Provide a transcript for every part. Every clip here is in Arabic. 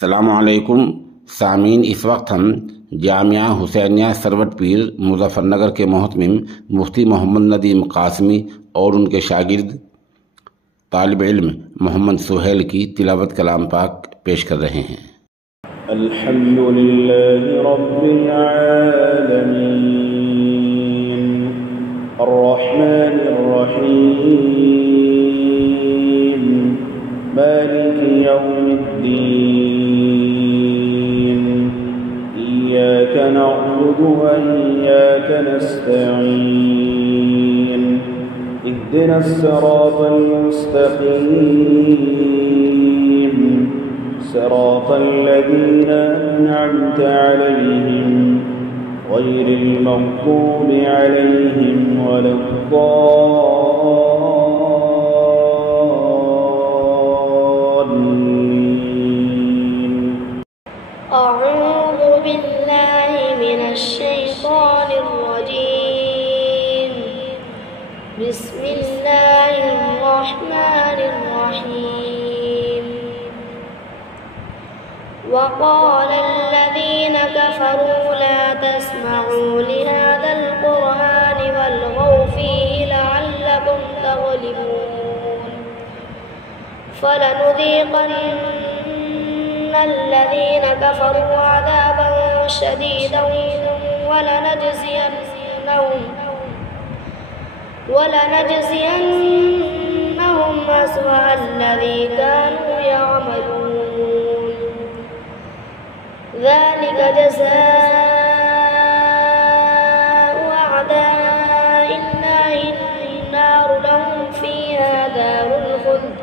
अस्सलामुअलैकुम सामीन, इस वक्त हम जामिया हुसैनिया सरवट पीर मुजफ्फरनगर के मोहतमिम मुफ्ती मोहम्मद नदीम कासमी और उनके शागिर्द तालिब इल्म मोहम्मद सुहेल की तिलावत कलाम पाक पेश कर रहे हैं। अल्हम्दुलिल्लाहि रब्बिल आलमीन अर्रहमानिर रहीम मालिकि यौमिद्दीन इय्याका नअबुदु व इय्याका नस्तईन इहदिनस सिरातल मुस्तक़ीम صراط الذين أنعمت عليهم غير المغضوب عليهم ولا الضالين. أعوذ بالله من الشيطان الرجيم. بسم الله الرحمن الرحيم. وقال الذين كفروا لا تسمعوا لهذا القرآن والغوا فيه لعلكم تغلبون. فلنذيقن الذين كفروا عذابا شديدا ولنجزينهم أسوأ الذي كانوا يعملون. ذلك جزاء أعداء الله النار لهم فيها دار الخلد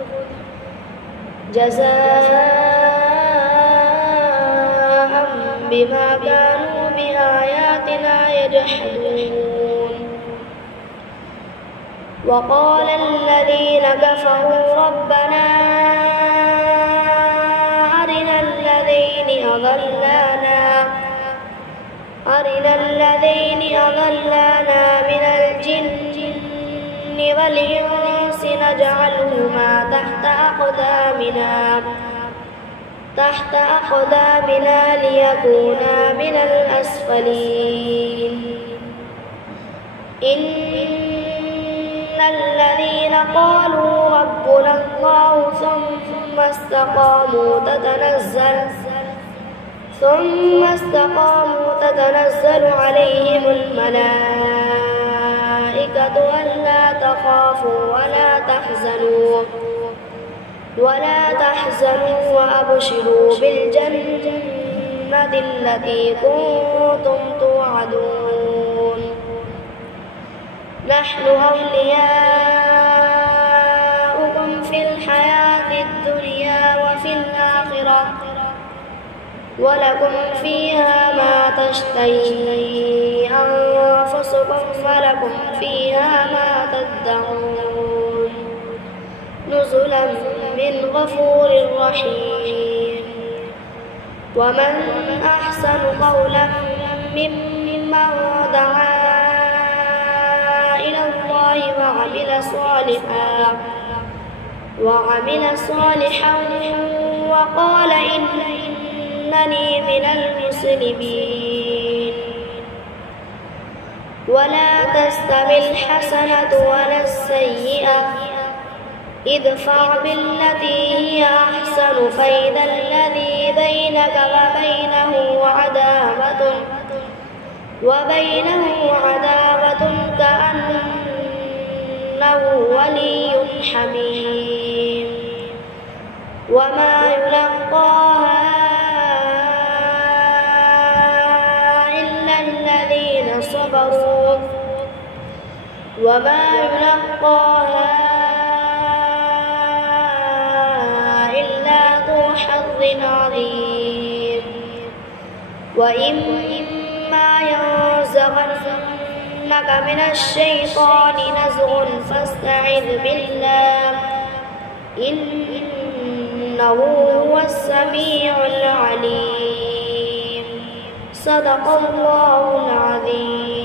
جزاء بما كانوا بآياتنا يجحدون. وقال الذين كفروا ربنا أرنا الذين أضلانا من الجن والإنس نجعلهما تحت أقدامنا ليكونا من الأسفلين. إن الذين قالوا ربنا الله ثم استقاموا تتنزل عليهم الملائكة ألا تخافوا ولا تحزنوا وأبشروا بالجنة التي كنتم توعدون. نحن أولياؤكم في الحياة الدنيا وفي الآخرة ولكم فيها ما تشتهي أنفسكم ولكم فيها ما تدعون نزلا من غفور رحيم. ومن أحسن قولا ممن دعا إلى الله وعمل صالحا وقال إنني من المسلمين. ولا تستوي الحسنة ولا السيئة ادفع بالتي هي أحسن فإذا الذي بينك وبينه عداوة كأنه ولي حميم. وما يلقاها إلا الذين صبروا وما يلقاها إلا ذو حظ عظيم. وإما ينزغنك من الشيطان نزغ فاستعذ بالله إنه هو السميع العليم. صدق الله العظيم.